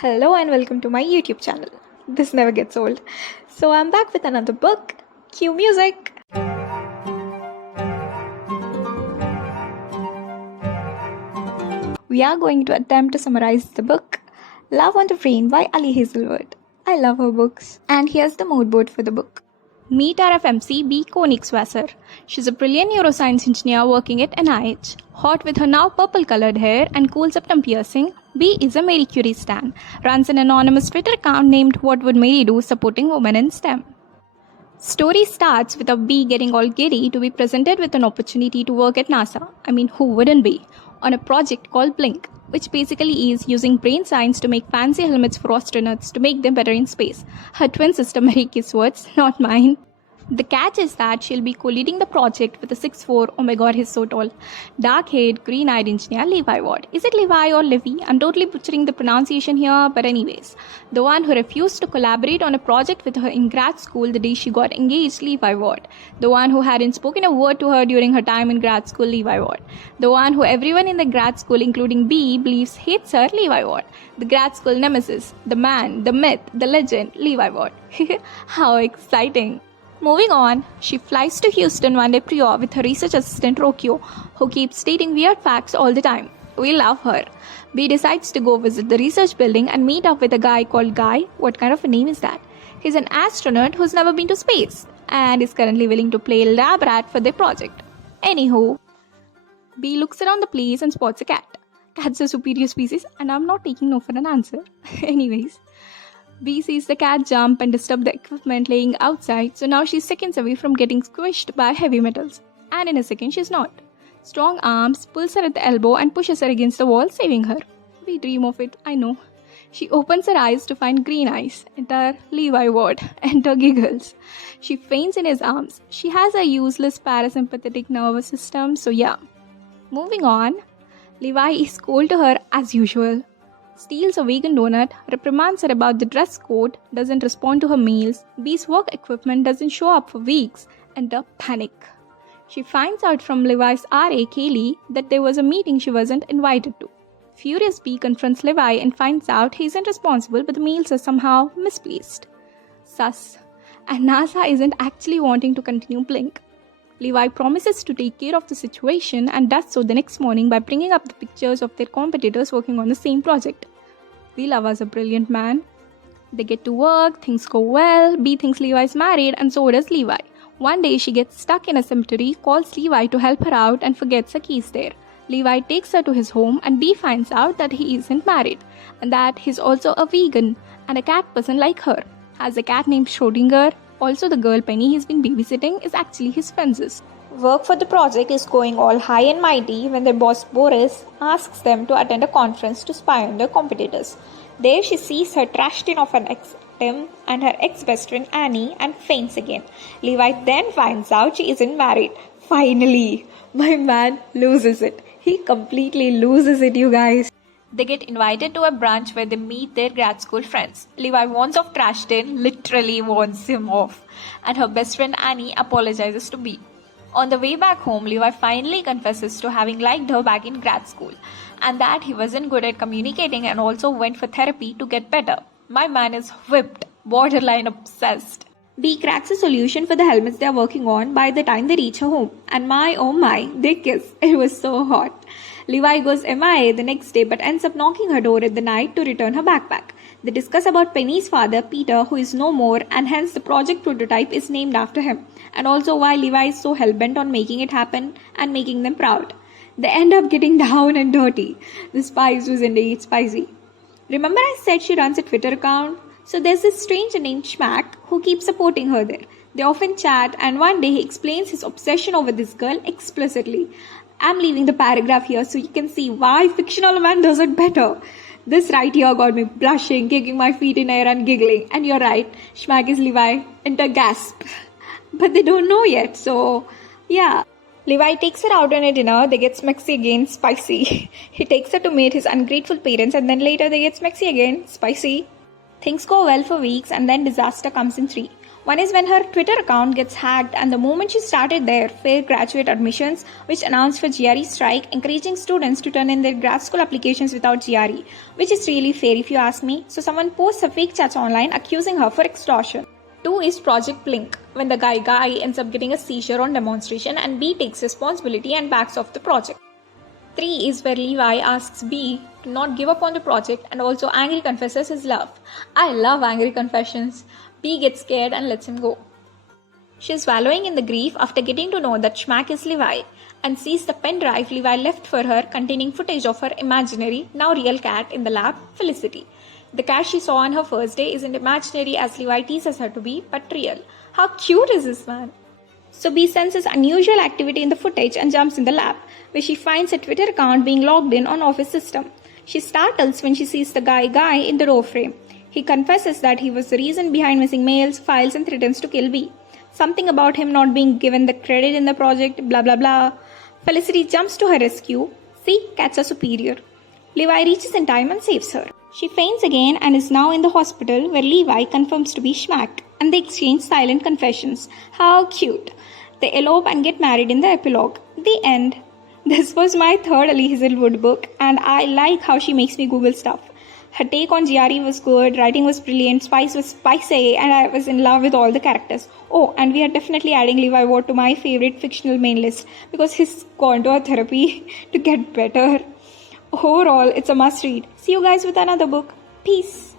Hello and welcome to my YouTube channel. This never gets old. So I'm back with another book. Cue music. We are going to attempt to summarize the book Love on the Brain by Ali Hazelwood. I love her books. And here's the mood board for the book. Meet RFMC B. Koenigswasser. She's a brilliant neuroscience engineer working at NIH. Hot with her now purple-colored hair and cool septum piercing, B is a Marie Curie stan. Runs an anonymous Twitter account named What Would Mary Do, supporting women in STEM. Story starts with a B getting all giddy to be presented with an opportunity to work at NASA. I mean, who wouldn't be? On a project called Blink, which basically is using brain science to make fancy helmets for astronauts to make them better in space. Her twin sister Marika's words, not mine. The catch is that she'll be co-leading the project with a 6'4", oh my god, he's so tall, dark-haired, green-eyed engineer Levi Ward. Is it Levi or Levi? I'm totally butchering the pronunciation here, but anyways. The one who refused to collaborate on a project with her in grad school the day she got engaged, Levi Ward. The one who hadn't spoken a word to her during her time in grad school, Levi Ward. The one who everyone in the grad school, including B, believes hates her, Levi Ward. The grad school nemesis, the man, the myth, the legend, Levi Ward. How exciting. Moving on, she flies to Houston one day prior with her research assistant Rokyo, who keeps stating weird facts all the time. We love her. B decides to go visit the research building and meet up with a guy called Guy. What kind of a name is that? He's an astronaut who's never been to space and is currently willing to play lab rat for their project. Anywho, B looks around the place and spots a cat. Cat's a superior species and I'm not taking no for an answer. Anyways. B sees the cat jump and disturb the equipment laying outside, so now she's seconds away from getting squished by heavy metals. And in a second, she's not. Strong arms pulls her at the elbow and pushes her against the wall, saving her. We dream of it, I know. She opens her eyes to find green eyes. Enter Levi Ward. Enter giggles. She faints in his arms. She has a useless parasympathetic nervous system, so yeah. Moving on, Levi is cold to her as usual. Steals a vegan donut, reprimands her about the dress code, doesn't respond to her mails, B's work equipment doesn't show up for weeks, and a panic. She finds out from Levi's RA, Kaylee, that there was a meeting she wasn't invited to. Furious B confronts Levi and finds out he isn't responsible but the mails are somehow misplaced. Sus. And NASA isn't actually wanting to continue Blink. Levi promises to take care of the situation and does so the next morning by bringing up the pictures of their competitors working on the same project. We love us a brilliant man. They get to work, things go well, B thinks Levi is married and so does Levi. One day she gets stuck in a cemetery, calls Levi to help her out and forgets her keys there. Levi takes her to his home and B finds out that he isn't married and that he's also a vegan and a cat person like her. Has a cat named Schrodinger. Also, the girl Penny he's been babysitting is actually his fences. Work for the project is going all high and mighty when their boss Boris asks them to attend a conference to spy on their competitors. There she sees her trash tin of an ex Tim and her ex-best friend Annie and faints again. Levi then finds out she isn't married. Finally, my man loses it. He completely loses it, you guys. They get invited to a brunch where they meet their grad school friends. Levi warns off Trash Tin, literally warns him off. And her best friend Annie apologizes to B. On the way back home, Levi finally confesses to having liked her back in grad school. And that he wasn't good at communicating and also went for therapy to get better. My man is whipped, borderline obsessed. B cracks a solution for the helmets they are working on by the time they reach her home. And my oh my, they kiss. It was so hot. Levi goes MIA the next day but ends up knocking her door at the night to return her backpack. They discuss about Penny's father, Peter, who is no more and hence the project prototype is named after him. And also why Levi is so hellbent on making it happen and making them proud. They end up getting down and dirty. The spice was indeed spicy. Remember I said she runs a Twitter account? So there's this stranger named Schmack who keeps supporting her there. They often chat and one day he explains his obsession over this girl explicitly. I'm leaving the paragraph here so you can see why fictional man does it better. This right here got me blushing, kicking my feet in air and giggling. And you're right, Schmack is Levi. Enter gasp. But they don't know yet, so yeah. Levi takes her out on a dinner, they get smexy again, spicy. He takes her to meet his ungrateful parents and then later they get smexy again, spicy. Things go well for weeks and then disaster comes in 3. One is when her Twitter account gets hacked, and the moment she started there, failed graduate admissions, which announced for GRE strike, encouraging students to turn in their grad school applications without GRE, which is really fair if you ask me. So someone posts a fake chat online accusing her for extortion. 2 is Project Blink, when the guy ends up getting a seizure on demonstration and B takes responsibility and backs off the project. 3 is where Levi asks B to not give up on the project and also angry confesses his love. I love angry confessions. B gets scared and lets him go. She is wallowing in the grief after getting to know that Schmack is Levi and sees the pen drive Levi left for her containing footage of her imaginary, now real cat in the lab, Felicity. The cat she saw on her first day isn't imaginary as Levi teases her to be, but real. How cute is this man? So B senses unusual activity in the footage and jumps in the lab, where she finds a Twitter account being logged in on office system. She startles when she sees the guy in the door frame. He confesses that he was the reason behind missing mails, files and threatens to kill B. Something about him not being given the credit in the project, blah blah blah. Felicity jumps to her rescue. See, cats are superior. Levi reaches in time and saves her. She faints again and is now in the hospital where Levi confirms to be Schmack and they exchange silent confessions. How cute. They elope and get married in the epilogue. The end. This was my third Ali Hazelwood book and I like how she makes me Google stuff. Her take on GRE was good, writing was brilliant, spice was spicy, and I was in love with all the characters. Oh, and we are definitely adding Levi Watt to my favorite fictional main list because he's gone to a therapy to get better. Overall, it's a must read. See you guys with another book. Peace.